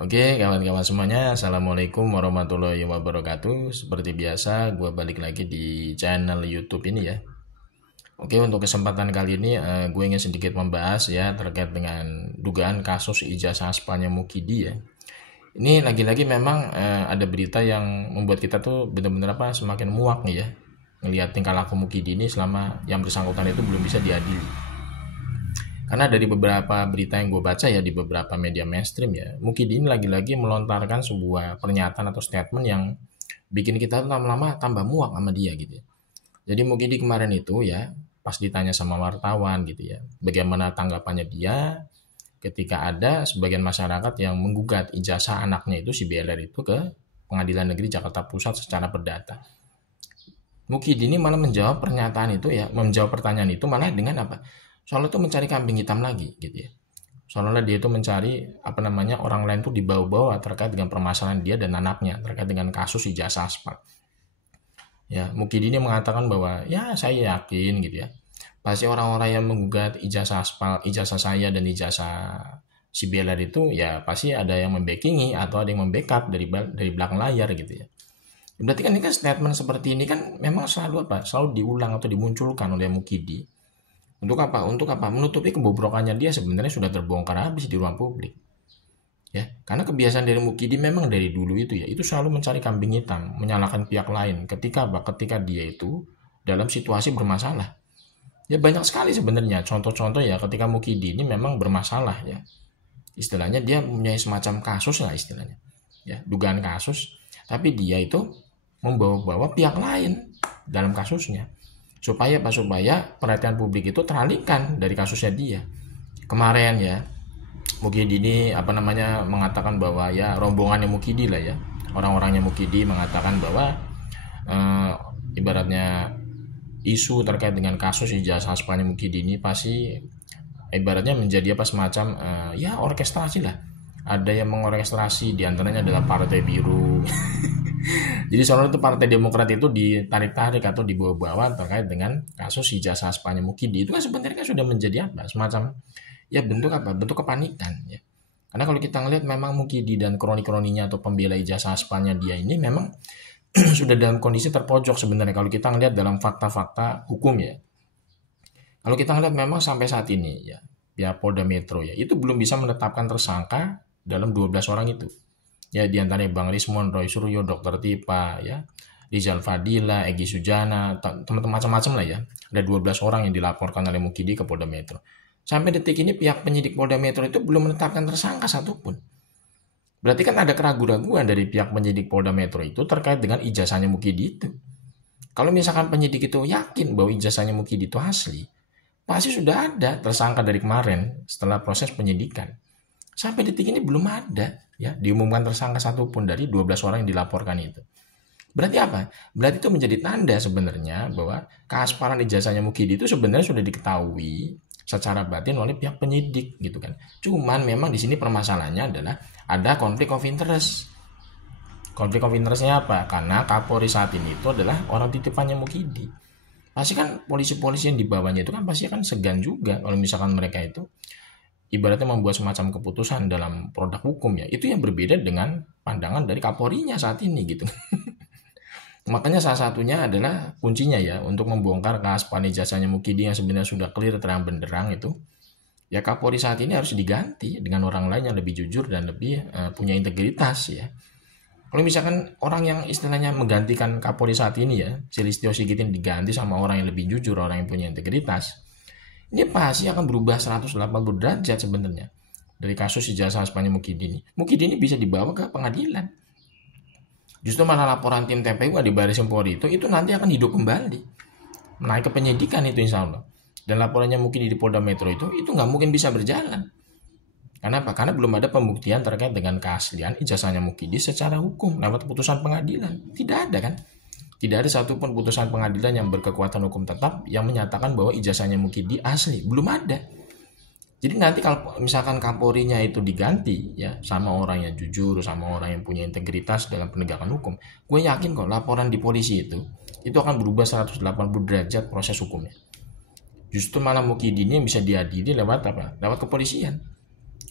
Oke, kawan-kawan semuanya, Assalamualaikum warahmatullahi wabarakatuh. Seperti biasa, gue balik lagi di channel YouTube ini ya. Oke, untuk kesempatan kali ini gue ingin sedikit membahas ya terkait dengan dugaan kasus ijazah aspalnya Mukidi ya. Ini lagi-lagi memang ada berita yang membuat kita tuh benar-benar semakin muak nih ya. Ngelihat tingkah laku Mukidi ini selama yang bersangkutan itu belum bisa diadili. Karena dari beberapa berita yang gue baca ya di beberapa media mainstream ya, Mukidi ini lagi-lagi melontarkan sebuah pernyataan atau statement yang bikin kita lama-lama tambah muak sama dia gitu ya. Jadi Mukidi kemarin itu ya, pas ditanya sama wartawan gitu ya, bagaimana tanggapannya dia ketika ada sebagian masyarakat yang menggugat ijazah anaknya itu si BLR itu ke Pengadilan Negeri Jakarta Pusat secara perdata. Mukidi ini malah menjawab pernyataan itu ya, menjawab pertanyaan itu malah dengan apa? Soalnya tuh mencari kambing hitam lagi gitu ya. Soalnya dia itu mencari orang lain tuh dibawa-bawa terkait dengan permasalahan dia dan anaknya terkait dengan kasus ijazah aspal. Ya, Mukidi ini mengatakan bahwa ya saya yakin gitu ya. Pasti orang-orang yang menggugat ijazah aspal, ijazah saya dan ijazah si Belar itu ya pasti ada yang membackingi atau ada yang membackup dari belakang layar gitu ya. Berarti kan ini kan statement seperti ini kan memang selalu Selalu diulang atau dimunculkan oleh Mukidi. Untuk apa? Untuk apa? Menutupi kebobrokannya dia sebenarnya sudah terbongkar habis di ruang publik. Ya, karena kebiasaan dari Mukidi memang dari dulu itu ya, itu selalu mencari kambing hitam, menyalahkan pihak lain ketika apa? Ketika dia itu dalam situasi bermasalah. Ya banyak sekali sebenarnya contoh-contoh ya ketika Mukidi ini memang bermasalah ya. Istilahnya dia mempunyai semacam kasus lah istilahnya. Ya, dugaan kasus, tapi dia itu membawa-bawa pihak lain dalam kasusnya supaya perhatian publik itu teralihkan dari kasusnya dia. Kemarin ya Mukidi ini mengatakan bahwa ya rombongannya Mukidi lah ya, orang-orangnya Mukidi mengatakan bahwa ibaratnya isu terkait dengan kasus ijazah aspalnya Mukidi ini pasti ibaratnya menjadi semacam ya orkestrasi lah. Ada yang mengorkestrasi, diantaranya adalah Partai Biru. Jadi soalnya itu Partai Demokrat itu ditarik-tarik atau dibawa-bawa terkait dengan kasus ijazah aspalnya Mukidi. Itu kan sebenarnya kan sudah menjadi semacam ya bentuk kepanikan ya. Karena kalau kita ngelihat memang Mukidi dan kroni-kroninya atau pembela ijazah aspalnya dia ini memang sudah dalam kondisi terpojok sebenarnya kalau kita ngelihat dalam fakta-fakta hukum ya. Kalau kita ngelihat memang sampai saat ini ya pihak Polda Metro ya itu belum bisa menetapkan tersangka dalam 12 orang itu. Ya diantaranya Bang Rismon, Roy Suryo, Dr. Tipa, ya, Rizal Fadila, Egy Sujana, teman-teman macam-macam lah ya. Ada 12 orang yang dilaporkan oleh Mukidi ke Polda Metro. Sampai detik ini pihak penyidik Polda Metro itu belum menetapkan tersangka satupun. Berarti kan ada keraguan-raguan dari pihak penyidik Polda Metro itu terkait dengan ijazahnya Mukidi itu. Kalau misalkan penyidik itu yakin bahwa ijazahnya Mukidi itu asli, pasti sudah ada tersangka dari kemarin setelah proses penyidikan. Sampai detik ini belum ada ya diumumkan tersangka satupun dari 12 orang yang dilaporkan itu. Berarti apa? Berarti itu menjadi tanda sebenarnya bahwa keaspalan ijazahnya Mukidi itu sebenarnya sudah diketahui secara batin oleh pihak penyidik gitu kan. Cuman memang di sini permasalahannya adalah ada konflik of interest. Konflik of interestnya apa? Karena Kapolri saat ini itu adalah orang titipannya Mukidi. Pasti kan polisi-polisi yang dibawanya itu kan pasti kan segan juga kalau misalkan mereka itu ibaratnya membuat semacam keputusan dalam produk hukum ya, itu yang berbeda dengan pandangan dari Kapolrinya saat ini gitu. Makanya salah satunya adalah kuncinya ya untuk membongkar keaspalan ijazahnya Mukidi yang sebenarnya sudah clear terang benderang itu. Ya Kapolri saat ini harus diganti dengan orang lain yang lebih jujur dan lebih punya integritas ya. Kalau misalkan orang yang istilahnya menggantikan Kapolri saat ini ya, si Listio Sigit ini diganti sama orang yang lebih jujur, orang yang punya integritas, ini pasti akan berubah 180 derajat sebenarnya dari kasus ijazah aspalnya Mukidi ini. Mukidi ini bisa dibawa ke pengadilan. Justru malah laporan tim TPU di Baris Polri itu nanti akan hidup kembali. Naik ke penyidikan itu insya Allah. Dan laporannya Mukidi di Polda Metro itu nggak mungkin bisa berjalan. Karena apa? Karena belum ada pembuktian terkait dengan keaslian ijazahnya Mukidi secara hukum lewat putusan pengadilan. Tidak ada kan? Tidak ada satupun putusan pengadilan yang berkekuatan hukum tetap yang menyatakan bahwa ijazahnya Mukidi asli. Belum ada. Jadi nanti kalau misalkan Kapolrinya itu diganti ya sama orang yang jujur, sama orang yang punya integritas dalam penegakan hukum, gue yakin kok laporan di polisi itu akan berubah 180 derajat proses hukumnya. Justru malah Mukidi ini bisa diadili lewat apa? Lewat kepolisian.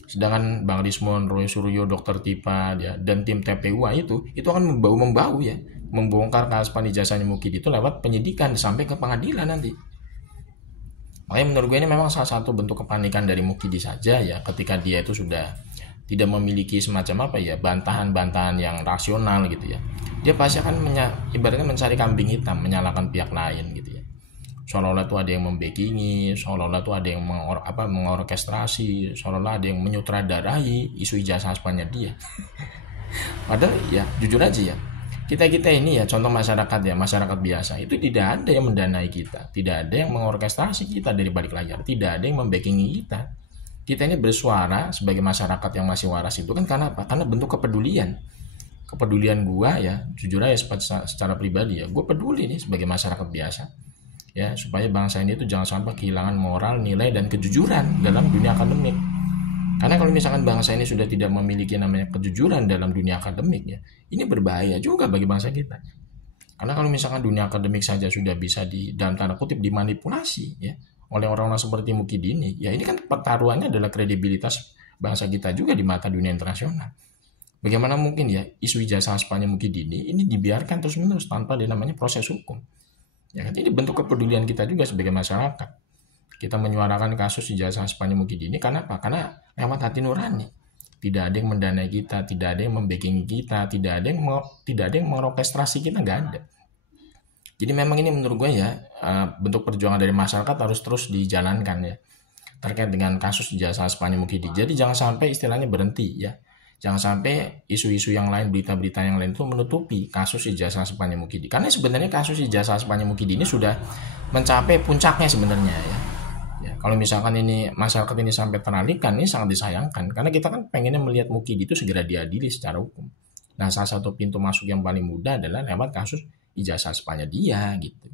Sedangkan Bang Rismon, Roy Suryo, Dr. Tipa ya, dan tim TPUA itu akan membau ya, membongkar keaspalan ijazahnya Mukidi itu lewat penyidikan sampai ke pengadilan nanti. Makanya menurut gue ini memang salah satu bentuk kepanikan dari Mukidi saja ya, ketika dia itu sudah tidak memiliki semacam apa ya, bantahan-bantahan yang rasional gitu ya. Dia pasti akan ibaratnya mencari kambing hitam, menyalahkan pihak lain gitu ya. Seolah-olah tuh ada yang membackingi, seolah-olah tuh ada yang mengorkestrasi, seolah-olah ada yang menyutradarai isu ijazah hasbanya dia. Padahal ya jujur aja ya, kita ini ya contoh masyarakat ya, masyarakat biasa itu tidak ada yang mendanai kita, tidak ada yang mengorkestrasi kita dari balik layar, tidak ada yang membackingi kita. Kita ini bersuara sebagai masyarakat yang masih waras itu kan karena apa? Karena bentuk kepedulian gua ya, jujur aja secara pribadi ya, gue peduli nih sebagai masyarakat biasa ya, supaya bangsa ini itu jangan sampai kehilangan moral, nilai, dan kejujuran dalam dunia akademik. Karena kalau misalkan bangsa ini sudah tidak memiliki namanya kejujuran dalam dunia akademik ya, ini berbahaya juga bagi bangsa kita. Karena kalau misalkan dunia akademik saja sudah bisa dalam tanda kutip dimanipulasi ya oleh orang-orang seperti Mukidi ini, ya ini kan pertaruhannya adalah kredibilitas bangsa kita juga di mata dunia internasional. Bagaimana mungkin ya isu ijazah hasbanya Mukidi ini dibiarkan terus-menerus tanpa ada namanya proses hukum. Ya kan, ini bentuk kepedulian kita juga sebagai masyarakat. Kita menyuarakan kasus ijazah hasbanya Mukidi ini karena apa? Karena lewat hati nurani. Tidak ada yang mendanai kita, tidak ada yang membacking kita, tidak ada yang mengorkestrasi kita, nggak ada. Jadi memang ini menurut gue ya bentuk perjuangan dari masyarakat harus terus dijalankan ya terkait dengan kasus ijazah hasbanya Mukidi. Jadi jangan sampai istilahnya berhenti ya. Jangan sampai isu-isu yang lain, berita-berita yang lain itu menutupi kasus ijazah hasbanya Mukidi. Karena sebenarnya kasus ijazah hasbanya Mukidi ini sudah mencapai puncaknya sebenarnya ya. Ya, kalau misalkan ini masyarakat ini sampai teralihkan, ini sangat disayangkan. Karena kita kan pengennya melihat Mukidi itu segera diadili secara hukum. Nah, salah satu pintu masuk yang paling mudah adalah lewat kasus ijazah hasbanya dia gitu.